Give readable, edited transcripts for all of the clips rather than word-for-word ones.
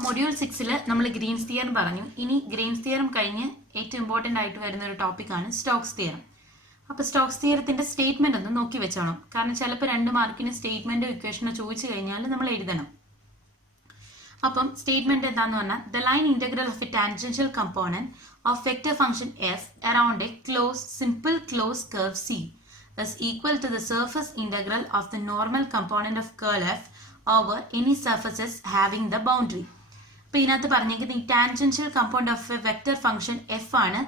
അപ്പോൾ മൊഡ്യൂൾ 6 നമ്മൾ Green's theorem പറഞ്ഞു. ഇനി ഗ്രീൻസ് തിയറം കഴിഞ്ഞ് ഏറ്റവും ഇമ്പോർട്ടൻ്റ് ആയിട്ട് വരുന്ന ഒരു ടോപ്പിക്കാണ് സ്റ്റോക്സ് തിയറം. അപ്പോൾ സ്റ്റോക്സ് തിയറത്തിൻ്റെ സ്റ്റേറ്റ്മെൻറ്റ് ഒന്ന് നോക്കി വെച്ചോണം. കാരണം ചിലപ്പോൾ 2 മാർക്കിന് സ്റ്റേറ്റ്മെൻറ്റോ ഇക്വേഷനോ ചോദിച്ചു കഴിഞ്ഞാൽ നമ്മൾ എഴുതണം. അപ്പം സ്റ്റേറ്റ്മെൻറ്റ് എന്താണെന്ന് പറഞ്ഞാൽ the line integral of A tangential component of vector function F around A simple close curve C is equal to the surface integral of the normal component of curl f over any surfaces having the boundary. അപ്പോൾ ഇതിനകത്ത് പറഞ്ഞെങ്കിൽ ഈ tangential component of a vector function F ആണ്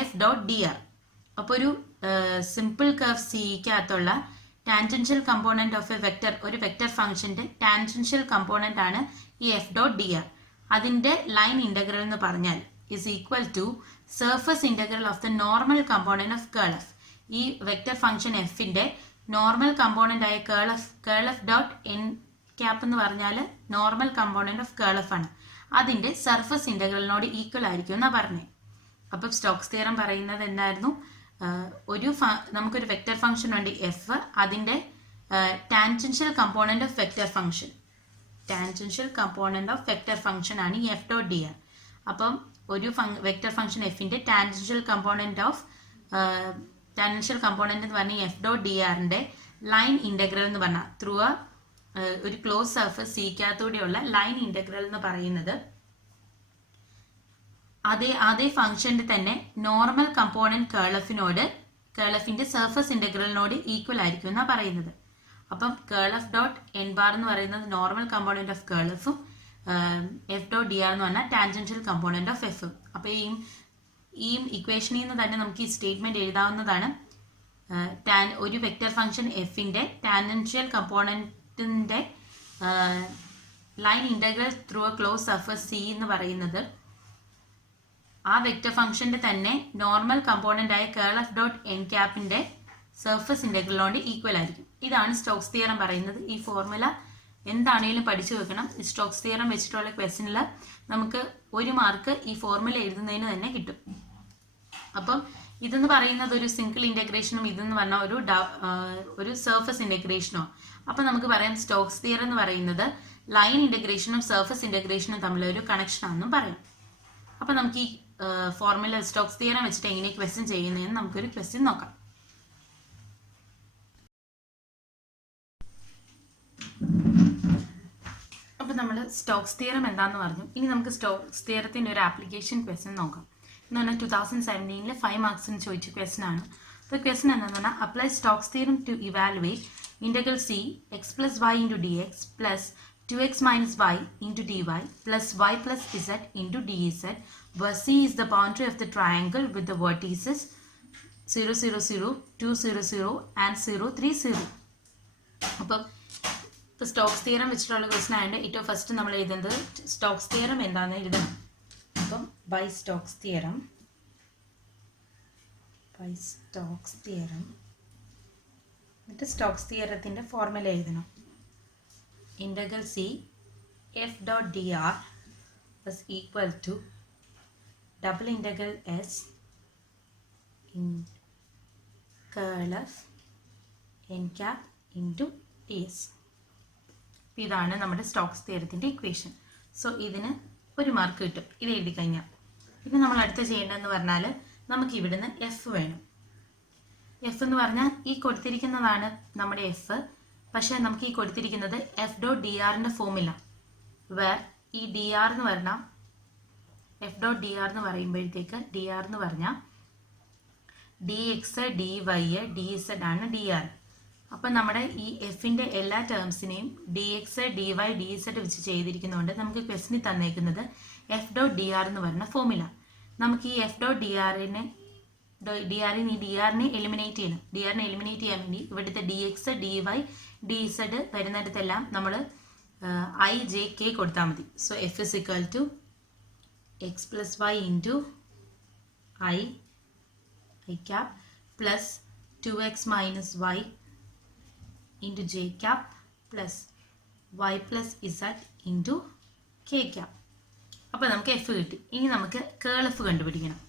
F dot D R. അപ്പോൾ ഒരു simple curve സിക്കകത്തുള്ള tangential component of a ഒരു vector ഫംഗ്ഷൻ്റെ ടാൻജൻഷ്യൽ കമ്പോണൻ്റ് ആണ് ഈ എഫ് ഡോട്ട് ഡി ആർ. അതിൻ്റെ ലൈൻ ഇൻ്റഗ്രൽ എന്ന് പറഞ്ഞാൽ is equal to surface integral of the normal component of curl f. ഈ വെക്റ്റർ ഫംഗ്ഷൻ എഫിൻ്റെ നോർമൽ കമ്പോണൻ്റ് ആയ curl F dot N cap എന്ന് പറഞ്ഞാൽ normal component of curl F ആണ്. അതിൻ്റെ സർഫസ് ഇൻ്റഗ്രലിനോട് ഈക്വൽ ആയിരിക്കും എന്നാണ് പറഞ്ഞത്. അപ്പം സ്റ്റോക്സ് തിയറം പറയുന്നത് എന്തായിരുന്നു? നമുക്കൊരു വെക്റ്റർ ഫംഗ്ഷൻ ഉണ്ട് എഫ്, അതിൻ്റെ tangential component of vector function ആണ് ഈ എഫ് ഡോട്ട് ഡി ആർ. അപ്പം ഒരു വെക്റ്റർ ഫംഗ്ഷൻ എഫിൻ്റെ ടാൻജൻഷ്യൽ കമ്പോണൻ്റ് എന്ന് പറഞ്ഞാൽ എഫ് ഡോട്ട് ഡി ആറിൻ്റെ ലൈൻ ഇൻ്റഗ്രൽ എന്ന് പറഞ്ഞാൽ ത്രൂ ഒരു ക്ലോസ് സർഫസ് സിക്കകത്തൂടെയുള്ള ലൈൻ ഇൻ്റഗ്രൽ എന്ന് പറയുന്നത് അതേ ഫംഗ്ഷൻ്റെ തന്നെ നോർമൽ കമ്പോണൻറ്റ് കേൾ എഫിൻ്റെ സർഫസ് ഇൻ്റഗ്രലിനോട് ഈക്വൽ ആയിരിക്കും എന്നാണ് പറയുന്നത്. അപ്പം കേൾ എഫ് ഡോട്ട് എൻ ബാർ എന്ന് പറയുന്നത് നോർമൽ കമ്പോണൻറ്റ് ഓഫ് കേൾ എഫും എഫ് ഡോട്ട് ഡി ആർ എന്ന് പറഞ്ഞാൽ ടാൻജൻഷ്യൽ കമ്പോണൻറ്റ് ഓഫ് എഫും. അപ്പോൾ ഈ ഇക്വേഷനിൽ നിന്ന് തന്നെ നമുക്ക് ഈ സ്റ്റേറ്റ്മെൻറ്റ് എഴുതാവുന്നതാണ്. ഒരു വെക്റ്റർ ഫംഗ്ഷൻ എഫിൻ്റെ ടാൻജൻഷ്യൽ കമ്പോണൻറ്റിൻ്റെ line integral through a close surface C എന്ന് പറയുന്നത് ആ വെക്റ്റർ ഫംഗ്ഷൻ്റെ തന്നെ നോർമൽ കമ്പോണൻ്റ് ആയ കേൾ എഫ് ഡോട്ട് എൻ ക്യാപ്പിൻ്റെ സർഫസ് ഇൻ്റഗ്രലിനോട് ഈക്വൽ ആയിരിക്കും. ഇതാണ് സ്റ്റോക്സ് തിയറം പറയുന്നത്. ഈ ഫോർമുല എന്താണെങ്കിലും പഠിച്ചു വെക്കണം. ഈ സ്റ്റോക്സ് തിയറം വെച്ചിട്ടുള്ള ക്വസ്റ്റ്യനിൽ നമുക്ക് 1 മാർക്ക് ഈ ഫോർമുല എഴുതുന്നതിന് തന്നെ കിട്ടും. അപ്പം ഇതെന്ന് പറയുന്നത് ഒരു സിംഗിൾ ഇൻ്റഗ്രേഷനും ഇതെന്ന് പറഞ്ഞാൽ ഒരു സർഫസ് ഇൻ്റഗ്രേഷനോ. അപ്പം നമുക്ക് പറയാം സ്റ്റോക്സ് തിയറം എന്ന് പറയുന്നത് ലൈൻ ഇൻ്റഗ്രേഷനും സർഫസ് ഇൻ്റഗ്രേഷനും തമ്മിലൊരു കണക്ഷനാണെന്നും പറയാം. അപ്പം നമുക്ക് ഈ ഫോർമുല സ്റ്റോക്സ് തിയറം വെച്ചിട്ട് എങ്ങനെ ക്വസ്റ്റ്യൻ ചെയ്യുന്നതെന്ന് നമുക്കൊരു ക്വസ്റ്റ്യൻ നോക്കാം. അപ്പോൾ നമ്മൾ സ്റ്റോക്സ് തിയറം എന്താണെന്ന് പറഞ്ഞു. ഇനി നമുക്ക് സ്റ്റോക്സ് തിയറത്തിൻ്റെ ഒരു ആപ്ലിക്കേഷൻ ക്വസ്റ്റ്യൻ നോക്കാം. എന്ന് പറഞ്ഞാൽ 2017 5 മാർക്സിന് ചോദിച്ച ക്വസ്റ്റ്യൻ ആണ്. അപ്പോൾ ക്വസ്റ്റ്യൻ എന്താണെന്ന് പറഞ്ഞാൽ apply Stokes theorem to evaluate integral C x plus y into d x plus 2x minus y into d y plus y plus z into d z where C is the boundary of the triangle with the vertices 0, 0, 0, 2, 0, 0 and 0, 3, 0. അപ്പം ഇപ്പോൾ Stokes theorem വെച്ചിട്ടുള്ള question ആയതുകൊണ്ട് ഏറ്റവും first നമ്മൾ എഴുതുന്നത് Stokes theorem എന്താണെന്ന് എഴുതണം. അപ്പം ബൈ സ്റ്റോക്സ് തിയറം എന്നിട്ട് സ്റ്റോക്സ് തിയറത്തിൻ്റെ ഫോർമുല എഴുതണം. Integral C F dot D r is equal to double integral s in curl f n cap into ds. ഇതാണ് നമ്മുടെ സ്റ്റോക്സ് തിയറത്തിൻ്റെ ഇക്വേഷൻ. സോ ഇതിന് 1 മാർക്ക് കിട്ടും ഇത് എഴുതി കഴിഞ്ഞാൽ. പിന്നെ നമ്മൾ അടുത്ത് ചെയ്യേണ്ടതെന്ന് പറഞ്ഞാൽ നമുക്ക് ഇവിടുന്ന് എഫ് വേണം. എഫ് എന്ന് പറഞ്ഞാൽ ഈ കൊടുത്തിരിക്കുന്നതാണ് നമ്മുടെ എഫ്. പക്ഷേ നമുക്ക് ഈ കൊടുത്തിരിക്കുന്നത് എഫ് ഡോട്ട് ഡി ആറിൻ്റെ ഫോമില്ല. വേർ ഈ ഡി ആർ എന്ന് പറഞ്ഞാൽ എഫ് ഡോട്ട് ഡി ആർ എന്ന് പറയുമ്പോഴത്തേക്ക് ഡി ആർ എന്ന് പറഞ്ഞാൽ D X D Y D Z ആണ് ഡി ആർ. അപ്പം നമ്മുടെ ഈ എഫിൻ്റെ എല്ലാ ടേംസിനെയും D X D Y D Z വെച്ച് ചെയ്തിരിക്കുന്നതുകൊണ്ട് നമുക്ക് ക്വസ്റ്റനിൽ തന്നേക്കുന്നത് എഫ് ഡോട്ട് ഡി ആർ എന്ന് പറഞ്ഞ ഫോമില. നമുക്ക് ഈ എഫ് ഡോട്ട് ഡി ആറിനെ എലിമിനേറ്റ് ചെയ്യണം. ഡി ആറിനെ എലിമിനേറ്റ് ചെയ്യാൻ വേണ്ടി ഇവിടുത്തെ D X D Y D Z വരുന്നിടത്തെല്ലാം നമ്മൾ ഐ ജെ കെ കൊടുത്താൽ മതി. So F is equal to X plus y into i cap plus 2x minus y into j cap plus y plus z into k cap. അപ്പോൾ നമുക്ക് F കിട്ടി. ഇനി നമുക്ക് curl F കണ്ടുപിടിക്കണം.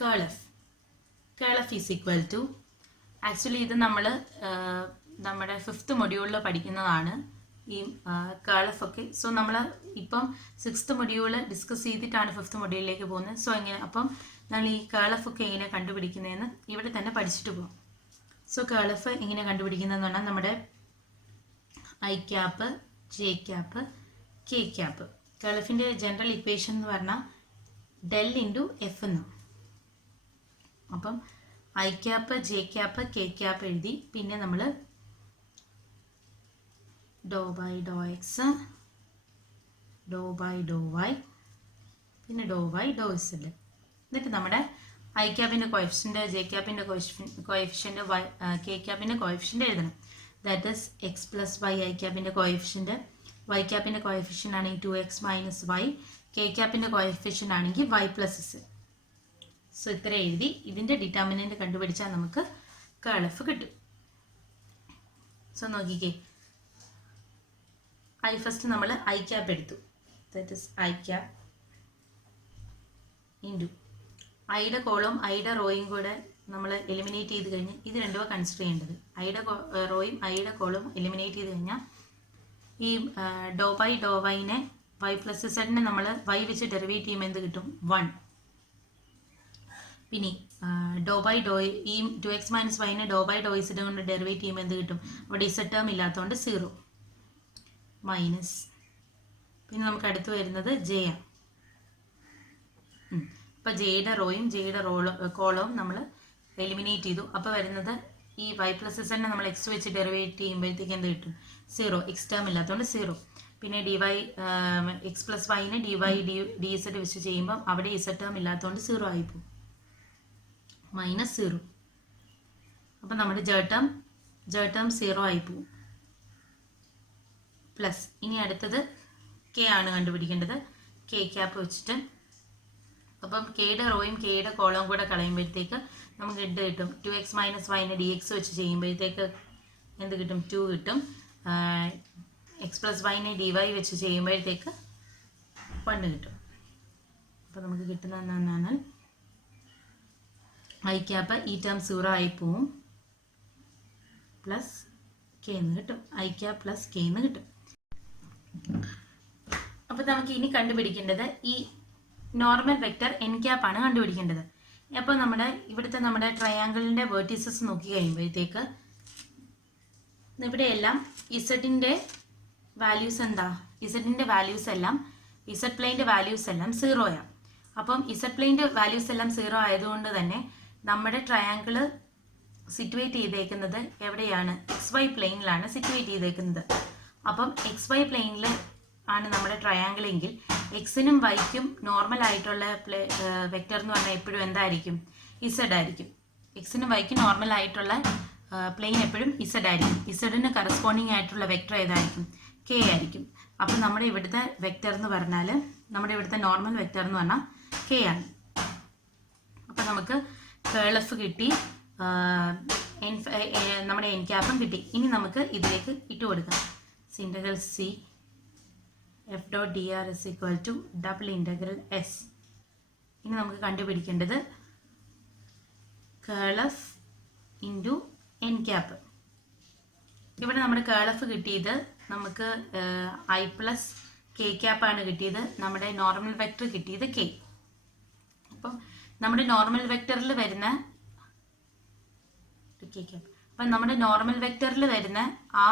Curl F is equal to actually ഇത് നമ്മൾ നമ്മുടെ 5th മൊഡ്യൂളിൽ പഠിക്കുന്നതാണ്. ഈ കേൾ എഫ് ഒക്കെ. സോ നമ്മൾ ഇപ്പം 6th മൊഡ്യൂൾ ഡിസ്കസ് ചെയ്തിട്ടാണ് 5th മൊഡ്യൂളിലേക്ക് പോകുന്നത്. സോ എങ്ങനെ അപ്പം നമ്മൾ ഈ കേൾ എഫ് ഒക്കെ എങ്ങനെ കണ്ടുപിടിക്കുന്നതെന്ന് ഇവിടെ തന്നെ പഠിച്ചിട്ട് പോകും. സോ കേൾ എഫ് എങ്ങനെ കണ്ടുപിടിക്കുന്നതെന്ന് പറഞ്ഞാൽ നമ്മുടെ I cap, J cap, K cap. Curl എഫിൻ്റെ ജനറൽ ഇക്വേഷൻ എന്ന് പറഞ്ഞാൽ ഡെൽ ഇൻറ്റു എഫ് എന്ന്. അപ്പം I cap, J cap, K cap എഴുതി. പിന്നെ നമ്മൾ doe by doe X, doe by doe Y, പിന്നെ ഡോ ബൈ ഡോ ഇസഡ്. എന്നിട്ട് നമ്മുടെ ഐ ക്യാപ്പിൻ്റെ കോഎഫിഷ്യൻ്റ്, ജെ ക്യാപ്പിൻ്റെ കോഎഫിഷ്യൻ്റ്, കെ ക്യാപ്പിൻ്റെ കോഎഫിഷ്യൻ്റ് എഴുതണം. That is X plus Y I ക്യാപ്പിൻ്റെ കോഎഫിഷ്യൻ്റ്, വൈ ക്യാപ്പിൻ്റെ കോഎഫിഷ്യൻ്റ് ആണെങ്കിൽ 2x മൈനസ് വൈ, കെ ക്യാപ്പിൻ്റെ കോഎഫിഷ്യൻ്റ് ആണെങ്കിൽ വൈ പ്ലസ് ഇസഡ്. സോ ഇത്ര എഴുതി ഇതിൻ്റെ ഡിറ്റർമിനൻറ്റ് കണ്ടുപിടിച്ചാൽ നമുക്ക് കേൾ എഫ് കിട്ടും. സോ നോക്കിക്കേ, ഫസ്റ്റ് നമ്മൾ ഐ ക്യാപ്പ് എടുത്തു. That is I cap into ഐയുടെ കോളും ഐയുടെ റോയും കൂടെ നമ്മൾ എലിമിനേറ്റ് ചെയ്ത് കഴിഞ്ഞാൽ ഇത് രണ്ടുമോ കൺസിഡർ ചെയ്യേണ്ടത്. ഐയുടെ റോയും ഐയുടെ കോളും എലിമിനേറ്റ് ചെയ്ത് കഴിഞ്ഞാൽ ഈ ഡോ ബൈ ഡോ വൈനെ വൈ പ്ലസ് സെഡിനെ നമ്മൾ വൈ വെച്ച് ഡെറിവേറ്റ് ചെയ്യുമ്പോൾ എന്ത് കിട്ടും? 1. പിന്നെ ഡോ ബൈ ഡോ ഈ 2x മൈനസ് വൈനെ ഡോ ബൈ ഡോ ഇസഡ് കൊണ്ട് ഡെറിവേറ്റ് ചെയ്യുമ്പോൾ എന്ത് കിട്ടും? അവിടെ ഇസഡ് ടേം ഇല്ലാത്തതുകൊണ്ട് 0 മൈനസ്. പിന്നെ നമുക്ക് അടുത്ത് വരുന്നത് ജെ ആണ്. അപ്പോൾ ജെയുടെ റോയും ജെയുടെ കോളവും നമ്മൾ എലിമിനേറ്റ് ചെയ്തു. അപ്പോൾ വരുന്നത് ഈ വൈ പ്ലസ് ഇസഡിനെ നമ്മൾ എക്സ് വെച്ച് ഡെറിവേറ്റ് ചെയ്യുമ്പോഴത്തേക്ക് എന്ത് കിട്ടും? 0. എക്സ് ടേം ഇല്ലാത്തതുകൊണ്ട് 0. പിന്നെ ഡി വൈ എക്സ് പ്ലസ് വൈനെ ഡി വൈ ഡി ഇസഡ് വെച്ച് ചെയ്യുമ്പം അവിടെ ഇസഡ് ടേം ഇല്ലാത്തതുകൊണ്ട് 0 ആയിപ്പോവും, മൈനസ് 0. അപ്പം നമ്മുടെ ജെ ടേം 0 ആയിപ്പോവും. പ്ലസ് ഇനി അടുത്തത് കെ ആണ് കണ്ടുപിടിക്കേണ്ടത്. കെ ക്യാപ്പ് വെച്ചിട്ട് അപ്പം കെയുടെ റോയും കെയുടെ കോളവും കൂടെ കളയുമ്പോഴത്തേക്ക് നമുക്ക് എന്ത് കിട്ടും? 2x മൈനസ് വൈനെ ഡി എക്സ് വെച്ച് ചെയ്യുമ്പോഴത്തേക്ക് എന്ത് കിട്ടും? 2 കിട്ടും. എക്സ് പ്ലസ് വൈനെ ഡി വൈ വെച്ച് ചെയ്യുമ്പോഴത്തേക്ക് 1 കിട്ടും. അപ്പോൾ നമുക്ക് കിട്ടുന്നത് എന്നാൽ ഐ ക്യാപ്പ് ഈ ടേം 0 ആയി പോവും, പ്ലസ് കെ എന്ന് കിട്ടും. ഐ ക്യാപ്പ് പ്ലസ് കെ എന്ന് കിട്ടും. അപ്പോൾ നമുക്ക് ഇനി കണ്ടുപിടിക്കേണ്ടത് ഈ നോർമൽ വെക്റ്റർ എൻ ക്യാപ്പ് ആണ് കണ്ടുപിടിക്കേണ്ടത്. അപ്പോൾ നമ്മുടെ ട്രയാങ്കിളിൻ്റെ വേർട്ടീസസ് നോക്കി കഴിയുമ്പോഴത്തേക്ക് ഇവിടെയെല്ലാം ഇസഡിൻ്റെ വാല്യൂസ് എന്താ? ഇസഡിൻ്റെ വാല്യൂസ് എല്ലാം ഇസഡ് പ്ലെയിൻ്റെ വാല്യൂസ് എല്ലാം 0 ആണ്. അപ്പം ഇസഡ് പ്ലെയിൻ്റെ വാല്യൂസ് എല്ലാം 0 ആയതുകൊണ്ട് തന്നെ നമ്മുടെ ട്രയാങ്കിള് സിറ്റുവേറ്റ് ചെയ്തേക്കുന്നത് എവിടെയാണ്? XY പ്ലെയിനിലാണ് സിറ്റുവേറ്റ് ചെയ്തേക്കുന്നത്. അപ്പം XY പ്ലെയിനിൽ ആണ് നമ്മുടെ ട്രയാങ്കിൾ എങ്കിൽ എക്സിനും വൈക്കും നോർമൽ ആയിട്ടുള്ള വെക്റ്റർ എന്ന് പറഞ്ഞാൽ എപ്പോഴും എന്തായിരിക്കും? ഇസഡ് ആയിരിക്കും. എക്സിനും വൈക്കും നോർമൽ ആയിട്ടുള്ള പ്ലെയിൻ എപ്പോഴും ഇസഡ് ആയിരിക്കും. ഇസഡിന് കറസ്പോണ്ടിങ് ആയിട്ടുള്ള വെക്റ്റർ ഏതായിരിക്കും? കെ ആയിരിക്കും. അപ്പം നമ്മുടെ ഇവിടുത്തെ വെക്റ്റർ എന്ന് പറഞ്ഞാൽ നമ്മുടെ ഇവിടുത്തെ നോർമൽ വെക്റ്റർ എന്ന് പറഞ്ഞാൽ കെ ആണ്. അപ്പം നമുക്ക് കേൾ എഫ് കിട്ടി, നമ്മുടെ എൻ ക്യാപ്പും കിട്ടി. ഇനി നമുക്ക് ഇതിലേക്ക് ഇട്ട് കൊടുക്കാം. Integral C F dot D r is equal to double integral S. ഇനി നമുക്ക് കണ്ടുപിടിക്കേണ്ടത് curl F into N cap. ഇവിടെ നമ്മുടെ കേൾ എഫ് കിട്ടിയത് നമുക്ക് ഐ പ്ലസ് കെ ക്യാപ്പാണ് കിട്ടിയത്. നമ്മുടെ നോർമൽ വെക്റ്റർ കിട്ടിയത് കെ. അപ്പം നമ്മുടെ നോർമൽ വെക്റ്ററിൽ വരുന്ന കെ ക്യാപ്പ്, അപ്പം നമ്മുടെ നോർമൽ വെക്റ്ററിൽ വരുന്ന ആ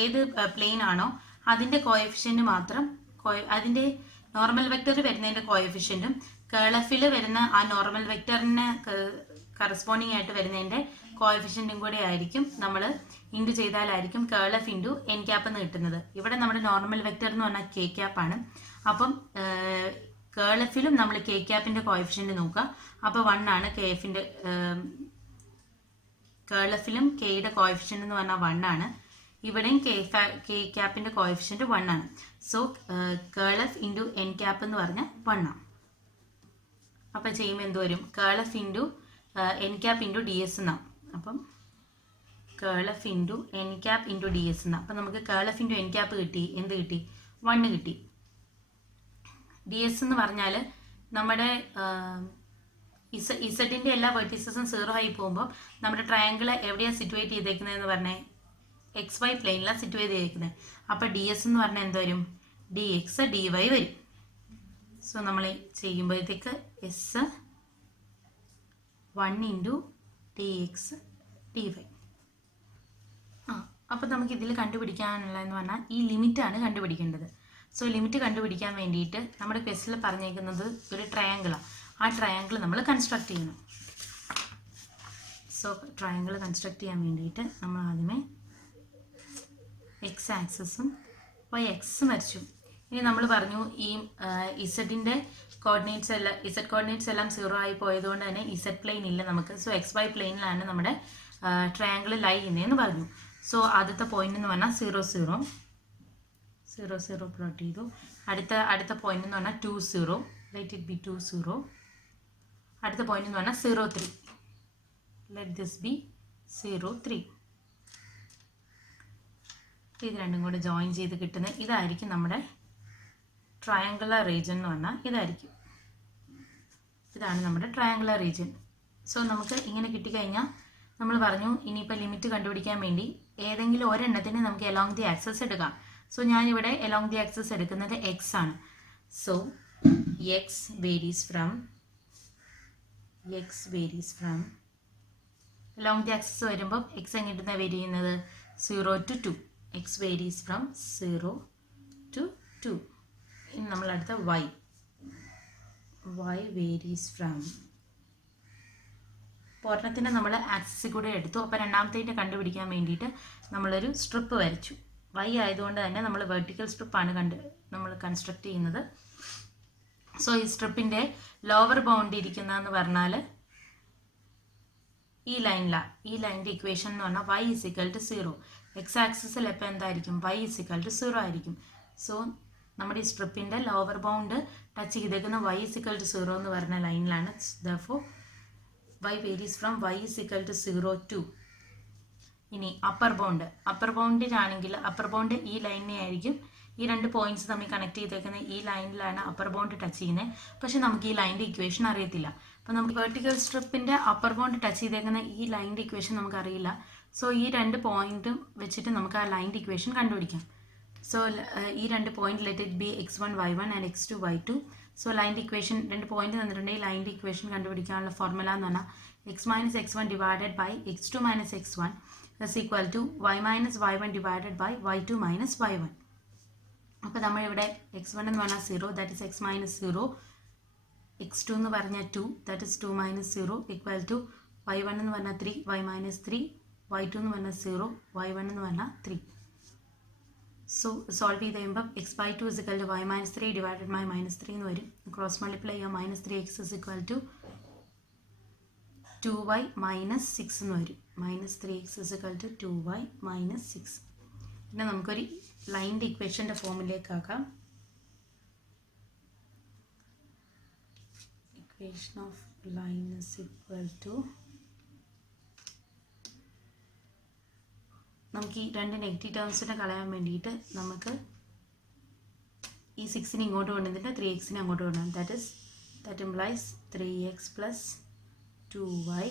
ഏത് പ്ലെയിൻ ആണോ അതിൻ്റെ കോഎഫിഷ്യൻറ്റ് മാത്രം, അതിൻ്റെ നോർമൽ വെക്റ്റർ വരുന്നതിൻ്റെ കോഎഫിഷ്യൻറ്റും കേൾ എഫിൽ വരുന്ന ആ നോർമൽ വെക്റ്ററിന് കറസ്പോണ്ടിങ് ആയിട്ട് വരുന്നതിൻ്റെ കോഎഫിഷ്യൻറ്റും കൂടെ ആയിരിക്കും നമ്മൾ ഇൻറ്റു ചെയ്താലായിരിക്കും curl F into N cap എന്ന് കിട്ടുന്നത്. ഇവിടെ നമ്മുടെ നോർമൽ വെക്റ്റർ എന്ന് പറഞ്ഞാൽ കെ ക്യാപ്പാണ്. അപ്പം കേൾ എഫിലും നമ്മൾ കെ ക്യാപ്പിൻ്റെ കോഎഫിഷ്യൻറ്റ് നോക്കുക. അപ്പോൾ 1 ആണ് കെ എഫിൻ്റെ. കേൾ എഫിലും കെയുടെ കോഎഫിഷ്യൻറ്റ് എന്ന് പറഞ്ഞാൽ 1 ആണ്. ഇവിടെയും കെ ക്യാപ്പിൻ്റെ കോഎഫിഷ്യൻറ്റ് 1 ആണ്. സോ കേൾ എഫ് ഇൻറ്റു എൻ ക്യാപ്പ് എന്ന് പറഞ്ഞാൽ 1 ആണ്. അപ്പോൾ ചെയ്യുമ്പോൾ എന്ത് വരും? കേൾ F into N cap into D S എന്നാണ്. അപ്പം കേൾ F into N cap into D S എന്നാണ്. അപ്പം നമുക്ക് curl F into N cap കിട്ടി. എന്ത് കിട്ടി? 1 കിട്ടി. ഡി എസ് എന്ന് പറഞ്ഞാൽ നമ്മുടെ ഇസഡിൻ്റെ എല്ലാ വെർട്ടീസസും 0 ആയി പോകുമ്പോൾ നമ്മുടെ ട്രയാങ്കിൾ എവിടെയാണ് സിറ്റുവേറ്റ് ചെയ്തേക്കുന്നതെന്ന് പറഞ്ഞേ? എക്സ് വൈ പ്ലെയിനിലാണ് സിറ്റുവേറ്റ് ചെയ്തിരിക്കുന്നത്. അപ്പോൾ ഡി എസ് എന്ന് പറഞ്ഞാൽ എന്ത് വരും? ഡി എക്സ് ഡി വൈ വരും. സോ നമ്മൾ ചെയ്യുമ്പോഴത്തേക്ക് S 1 into d X D y. അപ്പോൾ നമുക്ക് ഇതിൽ കണ്ടുപിടിക്കാനുള്ളതെന്ന് പറഞ്ഞാൽ ഈ ലിമിറ്റാണ് കണ്ടുപിടിക്കേണ്ടത്. സോ ലിമിറ്റ് കണ്ടുപിടിക്കാൻ വേണ്ടിയിട്ട് നമ്മുടെ ക്വസ്റ്റിൽ പറഞ്ഞേക്കുന്നത് ഒരു ട്രയാങ്കിളാണ്. ആ ട്രയാങ്കിൾ നമ്മൾ കൺസ്ട്രക്ട് ചെയ്യണം. സോ ട്രയാങ്കിൾ കൺസ്ട്രക്ട് ചെയ്യാൻ വേണ്ടിയിട്ട് നമ്മൾ ആദ്യമേ എക്സ് ആക്സസും വൈ ആക്സസും വരച്ചു. ഇനി നമ്മൾ പറഞ്ഞു ഈ ഇസഡിൻ്റെ കോർഡിനേറ്റ്സ് എല്ലാം ഇസഡ് കോർഡിനേറ്റ്സ് എല്ലാം 0 ആയി പോയതുകൊണ്ട് തന്നെ ഇസഡ് പ്ലെയിൻ ഇല്ല നമുക്ക്. സോ എക്സ് വൈ പ്ലെയിനിലാണ് നമ്മുടെ ട്രയാങ്കിൾ ലൈ ചെയ്യുന്നതെന്ന് പറഞ്ഞു. സോ ആദ്യത്തെ പോയിന്റ് എന്ന് പറഞ്ഞാൽ 0 0 0 0 പ്ലോട്ട് ചെയ്തു. അടുത്ത പോയിന്റ് എന്ന് പറഞ്ഞാൽ 2 0, ലെറ്റ് ഇറ്റ് ബി 2 0. അടുത്ത പോയിന്റ് എന്ന് പറഞ്ഞാൽ 0 3, ലെറ്റ് ദിസ് ബി 0 3. ഇത് രണ്ടും കൂടെ ജോയിൻ ചെയ്ത് കിട്ടുന്ന ഇതായിരിക്കും നമ്മുടെ ട്രയാങ്കുലർ റീജിയൻ എന്ന് പറഞ്ഞാൽ ഇതായിരിക്കും. ഇതാണ് നമ്മുടെ ട്രയാങ്കുലർ റീജിയൻ. സോ നമുക്ക് ഇങ്ങനെ കിട്ടിക്കഴിഞ്ഞാൽ നമ്മൾ പറഞ്ഞു ഇനിയിപ്പോൾ ലിമിറ്റ് കണ്ടുപിടിക്കാൻ വേണ്ടി ഏതെങ്കിലും ഒരെണ്ണത്തിന് നമുക്ക് എലോങ് ദി ആക്സസ് എടുക്കാം. സോ ഞാനിവിടെ എലോങ് ദി ആക്സസ് എടുക്കുന്നത് എക്സ് ആണ്. So X varies from along the access വരുമ്പോൾ എക്സ് എങ്ങോട്ടാണ് വേരി ചെയ്യുന്നത്? 0 to 2. X varies from 0 to 2. ഇനി നമ്മൾ അടുത്ത വൈ വേരീസ് ഫ്രം ഒരെണ്ണത്തിന് നമ്മൾ ആക്സിസിൽ കൂടെ എടുത്തു. അപ്പോൾ രണ്ടാമത്തേൻ്റെ കണ്ടുപിടിക്കാൻ വേണ്ടിയിട്ട് നമ്മളൊരു സ്ട്രിപ്പ് വരച്ചു. വൈ ആയതുകൊണ്ട് തന്നെ നമ്മൾ വെർട്ടിക്കൽ സ്ട്രിപ്പാണ് നമ്മൾ കൺസ്ട്രക്ട് ചെയ്യുന്നത്. സോ ഈ സ്ട്രിപ്പിൻ്റെ ലോവർ ബൗണ്ട് ഇരിക്കുന്നതെന്ന് പറഞ്ഞാൽ ഈ ലൈനിൻ്റെ ഇക്വേഷൻ എന്ന് പറഞ്ഞാൽ y = 0. എക്സ് ആക്സിസിൽ എപ്പോൾ എന്തായിരിക്കും? y = 0 ആയിരിക്കും. സോ നമ്മുടെ ഈ സ്ട്രിപ്പിൻ്റെ ലോവർ ബൗണ്ട് ടച്ച് ചെയ്തേക്കുന്ന y = 0 എന്ന് പറഞ്ഞ ലൈനിലാണ്. Therefore y varies from y = 0 to. ഇനി അപ്പർ ബൗണ്ടിലാണെങ്കിൽ അപ്പർ ബൗണ്ട് ഈ ലൈനിനെ ആയിരിക്കും. ഈ രണ്ട് പോയിന്റ്സ് തമ്മിൽ കണക്ട് ചെയ്തേക്കുന്ന ഈ ലൈനിലാണ് അപ്പർ ബൗണ്ട് ടച്ച് ചെയ്യുന്നത്. പക്ഷെ നമുക്ക് ഈ ലൈനിൻ്റെ ഇക്വേഷൻ അറിയത്തില്ല. അപ്പോൾ നമുക്ക് വെർട്ടിക്കൽ സ്ട്രിപ്പിൻ്റെ അപ്പർ ബൗണ്ട് ടച്ച് ചെയ്തേക്കുന്ന ഈ ലൈനിൻ്റെ ഇക്വേഷൻ നമുക്കറിയില്ല. സോ ഈ രണ്ട് പോയിന്റും വെച്ചിട്ട് നമുക്ക് ആ ലൈനിൻ്റെ ഇക്വേഷൻ കണ്ടുപിടിക്കാം. സോ ഈ രണ്ട് point let it be x1 y1 and x2 y2. So ലൈനിൻ്റെ ഇക്വേഷൻ രണ്ട് പോയിന്റ് തന്നിട്ടുണ്ടെങ്കിൽ ലൈനിൻ്റെ ഇക്വേഷൻ കണ്ടുപിടിക്കാനുള്ള ഫോർമുല എന്ന് പറഞ്ഞാൽ x - x1 divided by x2 - x1 is equal to y - y1 divided by y2 - y1. അപ്പോൾ നമ്മളിവിടെ x1 എന്ന് പറഞ്ഞാൽ 0, that is x - 0. x2 എന്ന് പറഞ്ഞാൽ 2, that is 2 - 0 equal to y1 എന്ന് പറഞ്ഞാൽ 3, y - 3, y2 എന്ന് പറഞ്ഞാൽ 0, y1 എന്ന് പറഞ്ഞാൽ 3. സോ സോൾവ് ചെയ്ത് കഴിയുമ്പം x/2 is equal to y - 3 divided by -3 എന്ന് വരും. ക്രോസ് മൾട്ടിപ്ലൈ ചെയ്യാം. -3x is equal to 2y - 6 എന്ന് വരും. -3x is equal to 2y - 6. പിന്നെ നമുക്കൊരു ലൈനിൻ്റെ ഇക്വേഷൻ്റെ ഫോമിലേക്ക് ആക്കാം. Equation of line is equal to നമുക്ക് ഈ രണ്ട് നെഗറ്റീവ് ടേംസിനെ കളയാൻ വേണ്ടിയിട്ട് നമുക്ക് ഈ 6നെ ഇങ്ങോട്ട് കൊണ്ടുവന്നിട്ട് 3xനെ അങ്ങോട്ട് കൊണ്ടുവരണം. That implies 3x + 2y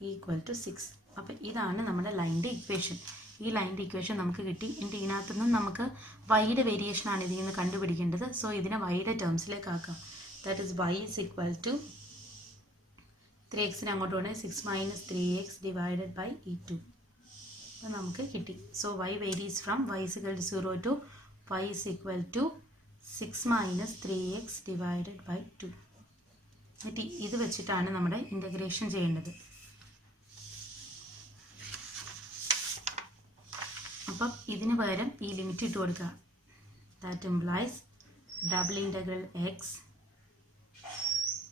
= 6. അപ്പോൾ ഇതാണ് നമ്മുടെ ലൈനിൻ്റെ ഇക്വേഷൻ. ഈ ലൈനിൻ്റെ ഇക്വേഷൻ നമുക്ക് കിട്ടി. എന്നിട്ട് ഇതിനകത്തുനിന്ന് നമുക്ക് വൈയുടെ വേരിയേഷനാണ് ഇതിൽ നിന്ന് കണ്ടുപിടിക്കേണ്ടത്. സോ ഇതിനെ വൈയുടെ ടേംസിലേക്ക് ആക്കാം. That is y is equal to 3xനെ അങ്ങോട്ട് കൊണ്ടുവന്ന് 6 - 3x divided by 2. അപ്പോൾ നമുക്ക് കിട്ടി. So y varies from y = 0 to y is equal to 6 - 3x divided by 2. എന്നിട്ട് ഇത് വെച്ചിട്ടാണ് നമ്മുടെ ഇൻ്റഗ്രേഷൻ ചെയ്യേണ്ടത്. അപ്പം ഇതിന് പകരം ഈ ലിമിറ്റ് ഇട്ട് കൊടുക്കുക. That implies double integral x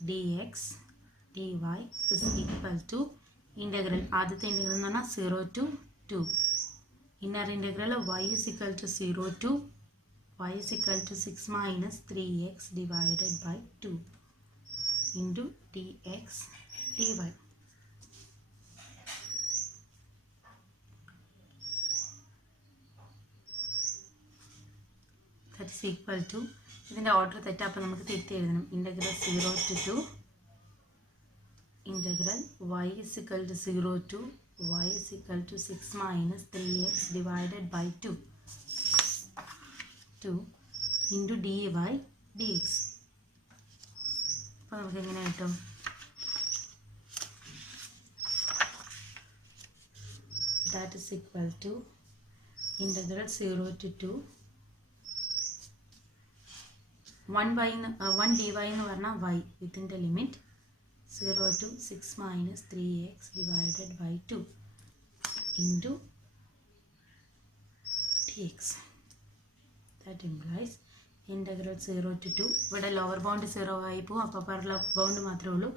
dx dy is equal to integral ആദ്യത്തെ ഇൻ്റഗ്രൽ എന്ന് പറഞ്ഞാൽ 0 to 2. Inner integral y is equal to 0 to y is equal to 6 - 3x divided by 2 into dx dy. That is equal to ഇതിൻ്റെ order തെറ്റാ. അപ്പോൾ നമുക്ക് തിരുത്തി എഴുതണം. Integral 0 to 2 integral y is equal to 0 to y is equal to 6 minus 3x divided by 2 into dy dx. അപ്പോൾ നമുക്ക് എങ്ങനെ കിട്ടും? That is equal to integral 0 to 2 1 dy എന്ന് പറഞ്ഞാൽ y within the limit 0 to 6 minus 3x divided by 2 into dx. That implies integral 0 to 2 ഇവിടെ lower bound 0 ആയി പോകും, അപ്പോൾ അപ്പർ ബൗണ്ട് മാത്രമേ ഉള്ളൂ.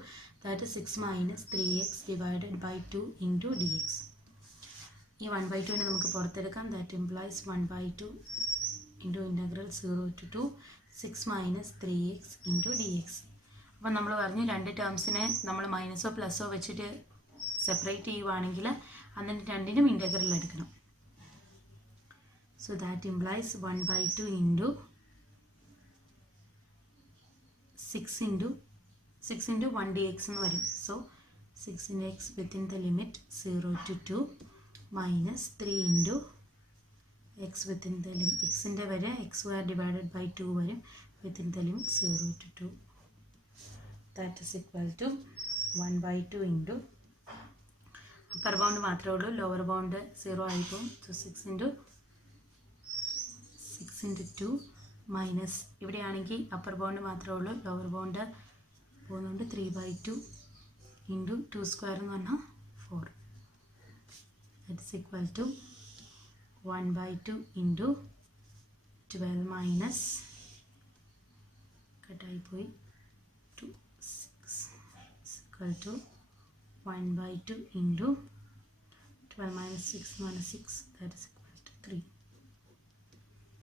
That 6 minus 3x divided by 2 into dx. ഈ 1/2 നമുക്ക് പുറത്തെടുക്കാം. That implies 1/2 into integral 0 to 2 6 minus 3x into dx. അപ്പോൾ നമ്മൾ പറഞ്ഞു രണ്ട് ടേംസിനെ നമ്മൾ മൈനസോ പ്ലസോ വെച്ചിട്ട് സെപ്പറേറ്റ് ചെയ്യുവാണെങ്കിൽ അതിന് രണ്ടിനും ഇൻ്റഗ്രൽ എടുക്കണം. So that implies 1/2 into 6 into 1 dx എന്ന് വരും. So 6 into x within the limit 0 to 2 minus 3 into x within the limit x ൻ്റെ വരെ x square divided by 2 വരും within the limit 0 to 2. That is equal to 1/2 into upper bound മാത്രമേ ഉള്ളൂ, lower bound 0 ആയി പോകും. So 6 into 2 minus ഇവിടെയാണെങ്കിൽ upper bound മാത്രമേ ഉള്ളൂ, ലോവർ ബൗണ്ട് പോകുന്നുണ്ട് 3/2 into 2 square എന്ന് പറഞ്ഞാൽ 4. That is equal to 1/2 into 12 minus കട്ടായി പോയി 2 6 is equal to 1/2 into 12 minus 6 minus 6, that is